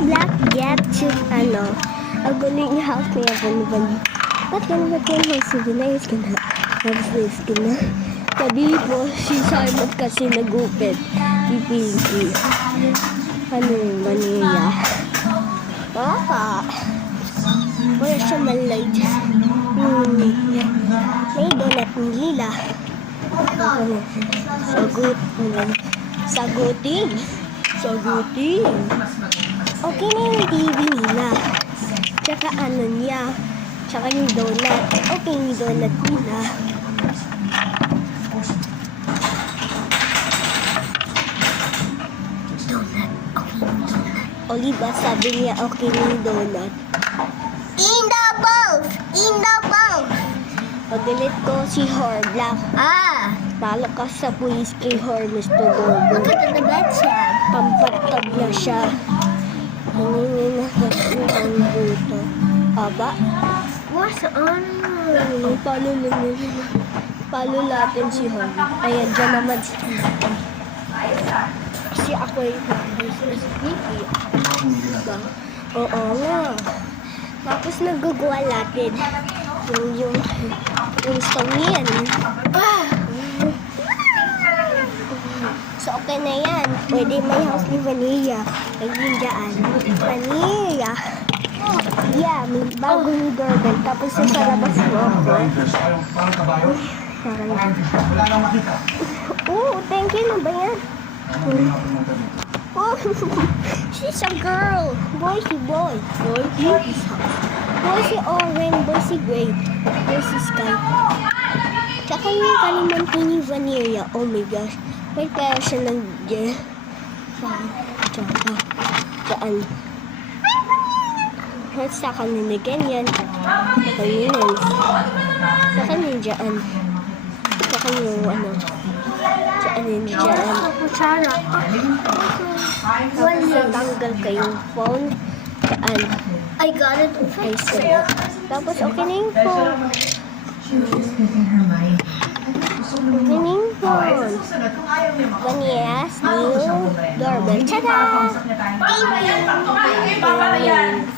Black get to, ang guling house niya, bali-bali. Ba't ganun house niya? Binayos ka na. Nabis ka na. Sabi po, si Simon kasi nagupit. Si Pinky. Ano yung Manila? Baka. Wala siya malight. May donut ng lila. Sagutin. Okay na yung TV nila. Tsaka ano niya. Tsaka yung donut. Okay yung donut nila. Donut. Okay yung donut. O diba sabi niya okay yung donut. In the bowl! Pagalit ko si Black. Talo ka sa pulis kay Mr. Golden. Look at the bed siya. Pampatab na siya. Hangin na ang buto. Aba? What's on? Palo natin si Ayan, dyan naman si kasi ako yung Nikki. Diba? Oo nga. Tapos nagagawa natin yung song yan. So, okay na yan. Pwede may house ni Vanilla. Naging dyan. Vanilla. Yeah, may bagong doorbell. Tapos sa labas mo ako. Wala nang makita. Thank you na ba yan? She's a girl. Boy si orange, boy si gray, boy si sky. Tsaka yung kalimanti ni Vanilla. Oh my gosh. May pera siya ng Saan? Sa kanina ganyan. Sa kanina dyan. Sa kanina Saan yun dyan? Tanggal kayong phone. Saan? I got it. Tapos okay na yung phone. Okay na yung phone. Vanilla's new doorbell. Tada! Thank you!